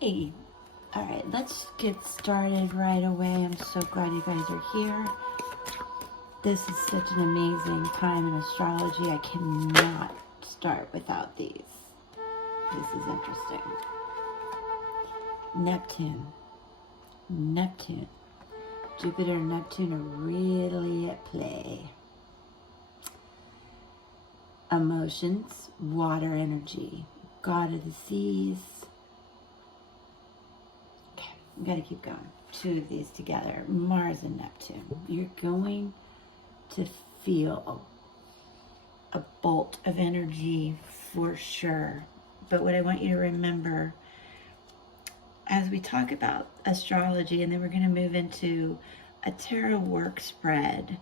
Hey, all right, let's get started right away. I'm so glad you guys are here. This is such an amazing time in astrology. I cannot start without these. This is interesting. Neptune. Jupiter and Neptune are really at play. Emotions, water energy, god of the seas. Okay, we gotta keep going. Two of these together, Mars and Neptune. You're going to feel a bolt of energy for sure. But what I want you to remember as we talk about astrology, and then we're going to move into a tarot work spread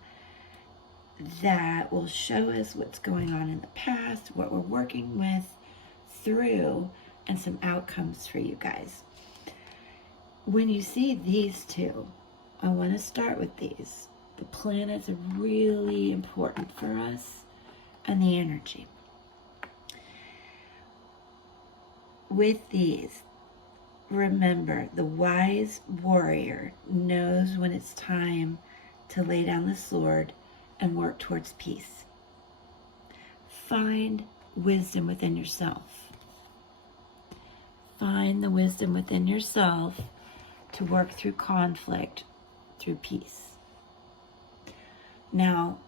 that will show us what's going on in the past, what we're working with through, and some outcomes for you guys. When you see these two, I want to start with these. The planets are really important for us, and the energy. With these, remember, the wise warrior knows when it's time to lay down the sword and work towards peace. Find wisdom within yourself. Find the wisdom within yourself to work through conflict, through peace. Now,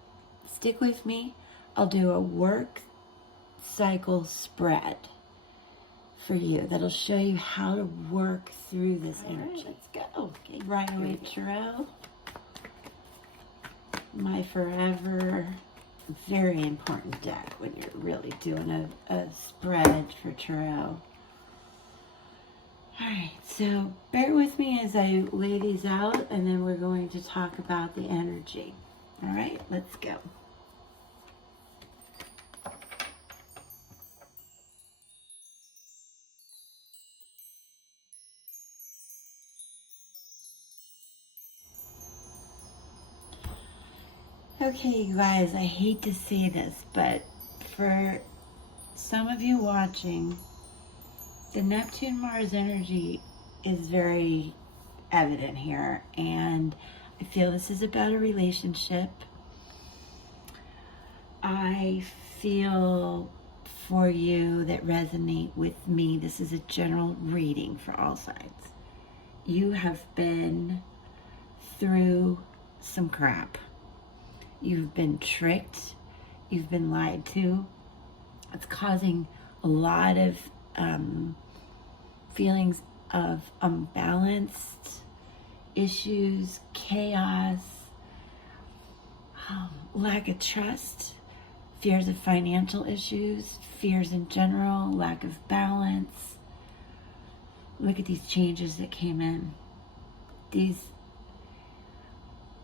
stick with me. I'll do a work cycle spread for you that'll show you how to work through this energy. Let's go. Okay, Waite Tarot. My forever, very important deck when you're really doing a spread for tarot. Alright, so bear with me as I lay these out, and then we're going to talk about the energy. Alright, let's go. Okay, you guys, I hate to say this, but for some of you watching, the Neptune-Mars energy is very evident here, and I feel this is about a relationship. I feel for you that resonate with me. This is a general reading for all sides. You have been through some crap. You've been tricked. You've been lied to. It's causing a lot of feelings of unbalanced issues, chaos, lack of trust, fears of financial issues, fears in general, lack of balance. Look at these changes that came in. These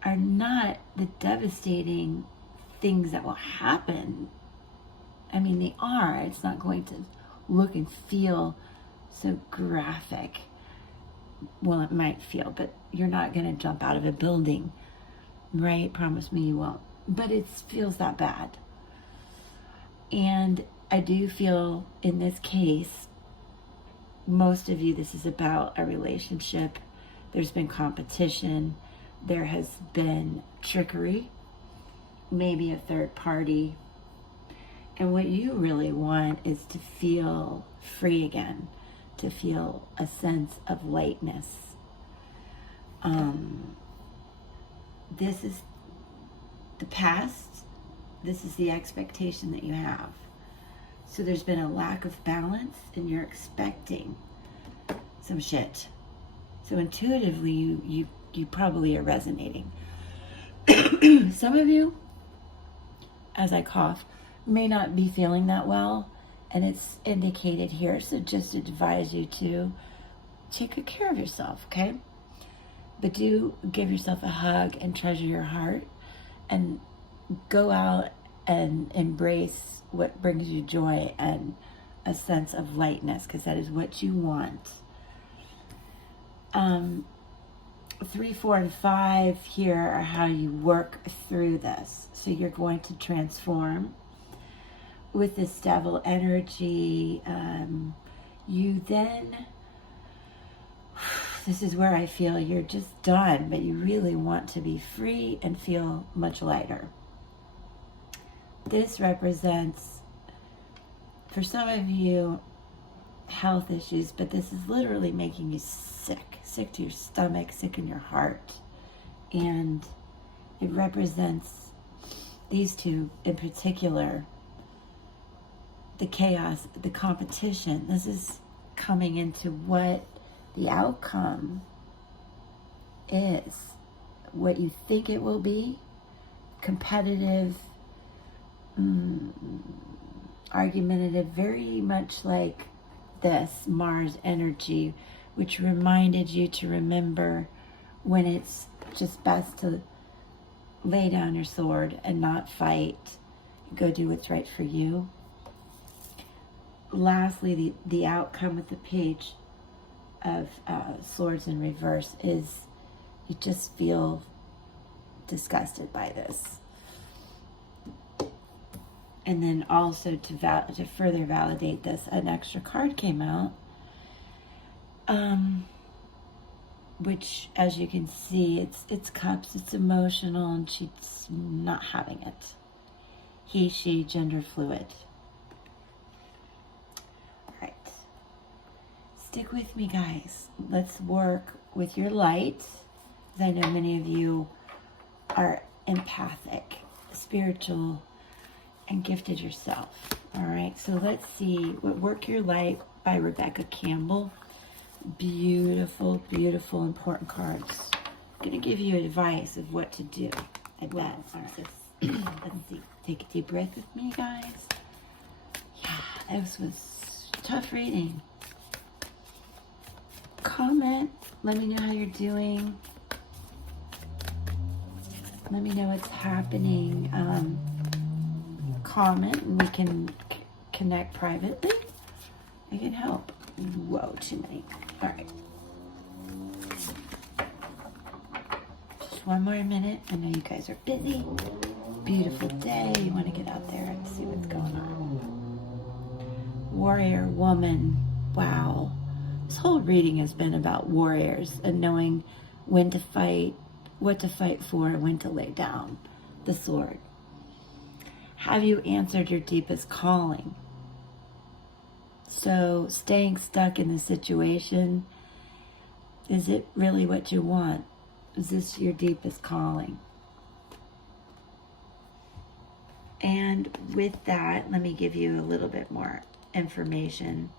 are not the devastating things that will happen. I mean, they are. It's not going to look and feel so graphic. Well, it might feel, but you're not going to jump out of a building, right? Promise me you won't. But it feels that bad. And I do feel in this case, most of you, this is about a relationship. There's been competition. There has been trickery, maybe a third party. And what you really want is to feel free again, to feel a sense of lightness. This is the past. This is the expectation that you have. So there's been a lack of balance, and you're expecting some shit. So intuitively, you probably are resonating. Some of you, as I cough, may not be feeling that well, and it's indicated here, so just advise you to take good care of yourself, okay? But do give yourself a hug and treasure your heart, and go out and embrace what brings you joy and a sense of lightness, because that is what you want. 3, 4, and 5 here are how you work through this. So you're going to transform with this devil energy. You then This is where I feel you're just done, but you really want to be free and feel much lighter. This represents, for some of you, health issues, but this is literally making you sick. Sick to your stomach, sick in your heart. And it represents these two in particular, the chaos, the competition. This is coming into what the outcome is, what you think it will be, competitive, argumentative, very much like this Mars energy, which reminded you to remember when it's just best to lay down your sword and not fight, go do what's right for you. Lastly, the outcome with the Page of Swords in reverse is you just feel disgusted by this. And then also to further validate this, an extra card came out, which, as you can see, it's cups, it's emotional, and she's not having it. He, she, gender fluid. All right. Stick with me, guys. Let's work with your light, because I know many of you are empathic, spiritual, and gifted yourself. All right, so let's see. Work Your Light by Rebecca Campbell. Beautiful, beautiful, important cards. I'm going to give you advice of what to do. I bet. All right, let's see. Take a deep breath with me, guys. Yeah, this was tough reading. Comment. Let me know how you're doing. Let me know what's happening. Comment and we can connect privately. I can help. Whoa, too many. All right. Just one more minute. I know you guys are busy. Beautiful day. You want to get out there and see what's going on. Warrior, woman. Wow. This whole reading has been about warriors and knowing when to fight, what to fight for, and when to lay down the sword. Have you answered your deepest calling? So staying stuck in the situation, is it really what you want? Is this your deepest calling? And with that, let me give you a little bit more information,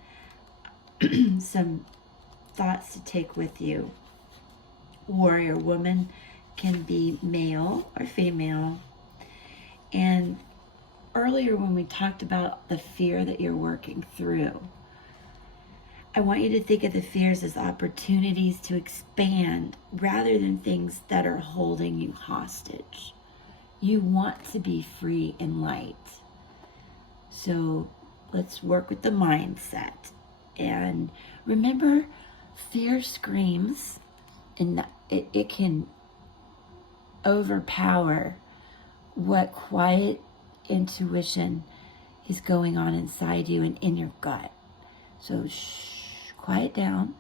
some thoughts to take with you. Warrior woman can be male or female. And earlier when we talked about the fear that you're working through, I want you to think of the fears as opportunities to expand rather than things that are holding you hostage. You want to be free and light. So let's work with the mindset. And remember, fear screams, and it can overpower what quiet intuition is going on inside you and in your gut. So quiet down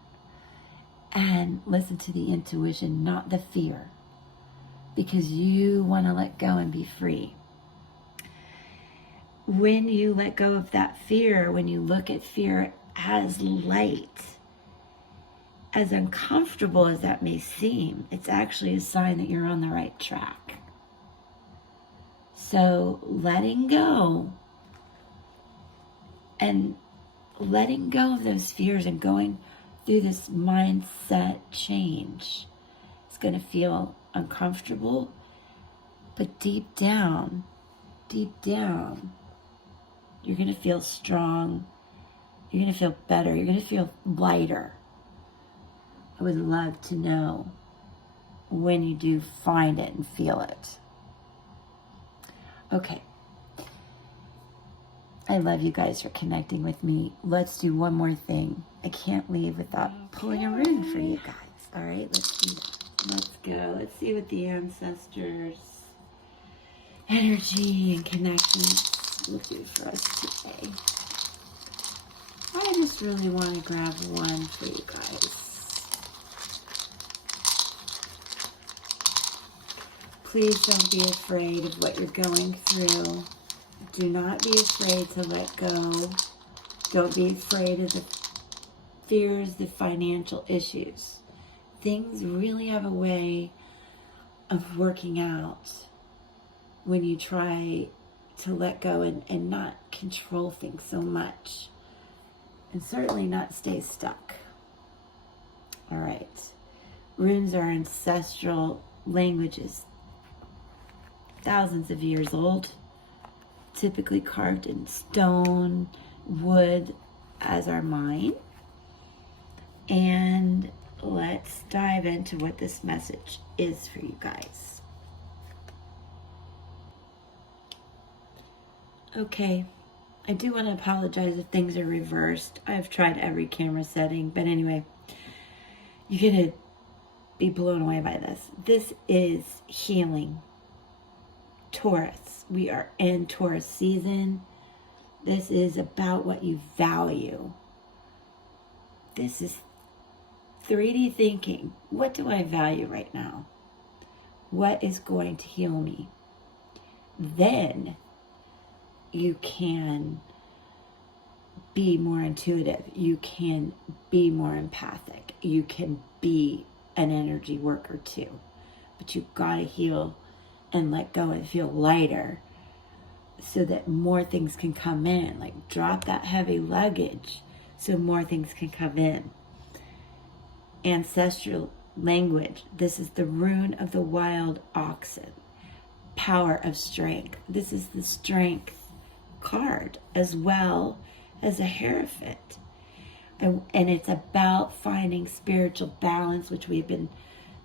and listen to the intuition, not the fear, because you want to let go and be free. When you let go of that fear, when you look at fear as light, as uncomfortable as that may seem, it's actually a sign that you're on the right track. So letting go and letting go of those fears and going through this mindset change, it's going to feel uncomfortable, but deep down, you're going to feel strong. You're going to feel better. You're going to feel lighter. I would love to know when you do find it and feel it. Okay. I love you guys for connecting with me. Let's do one more thing. I can't leave without pulling a rune for you guys. All right, let's do that. Let's go. Let's see what the ancestors' energy and connections will do for us today. I just really want to grab one for you guys. Please don't be afraid of what you're going through. Do not be afraid to let go. Don't be afraid of the fears, the financial issues. Things really have a way of working out when you try to let go and not control things so much. And certainly not stay stuck. All right. Runes are ancestral languages, thousands of years old, typically carved in stone, wood, as are mine. And let's dive into what this message is for you guys. Okay, I do want to apologize if things are reversed. I've tried every camera setting, but anyway, you're going to be blown away by this. This is healing. Taurus. We are in Taurus season. This is about what you value. This is 3D thinking. What do I value right now? What is going to heal me? Then you can be more intuitive. You can be more empathic. You can be an energy worker too. But you've got to heal and let go and feel lighter so that more things can come in. Like drop that heavy luggage so more things can come in. Ancestral language. This is the rune of the wild oxen. Power of strength. This is the strength card as well as a Hierophant. And it's about finding spiritual balance, which we've been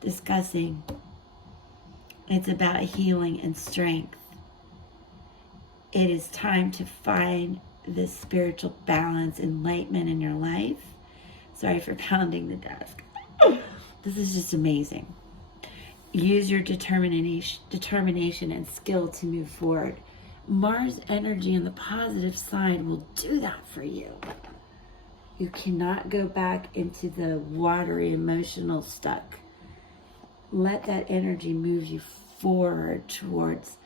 discussing. It's about healing and strength. It is time to find this spiritual balance, enlightenment in your life. Sorry for pounding the desk. This is just amazing. Use your determination and skill to move forward. Mars energy on the positive side will do that for you. You cannot go back into the watery, emotional stuck. Let that energy move you forward towards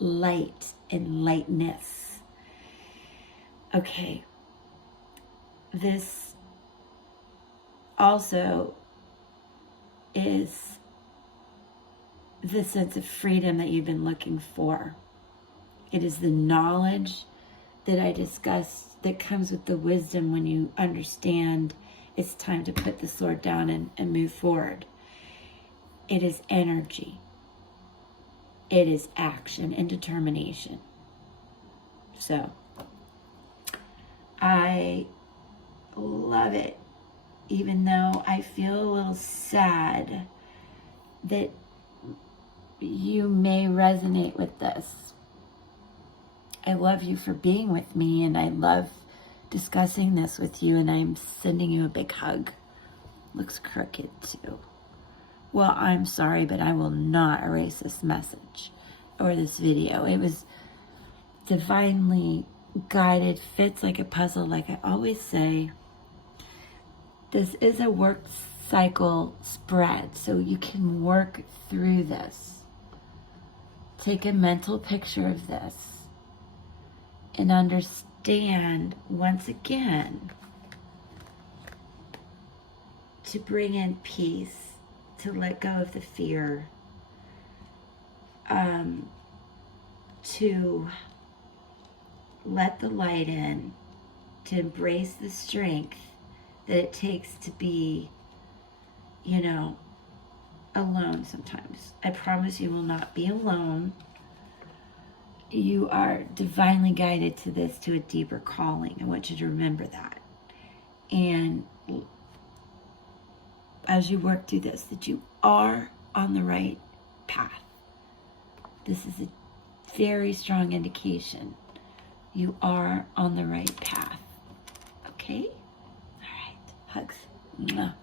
light and lightness. Okay. This also is the sense of freedom that you've been looking for. It is the knowledge that I discussed that comes with the wisdom when you understand it's time to put the sword down and move forward. It is energy. It is action and determination. So, I love it, even though I feel a little sad that you may resonate with this. I love you for being with me, and I love discussing this with you, and I'm sending you a big hug. Looks crooked too. Well, I'm sorry, but I will not erase this message or this video. It was divinely guided, fits like a puzzle, like I always say. This is a work cycle spread, so you can work through this. Take a mental picture of this and understand, once again, to bring in peace, to let go of the fear, to let the light in, to embrace the strength that it takes to be, alone sometimes. I promise you will not be alone. You are divinely guided to this, to a deeper calling. I want you to remember that. And as you work through this, that you are on the right path. This is a very strong indication. You are on the right path. Okay? All right. Hugs. Mwah.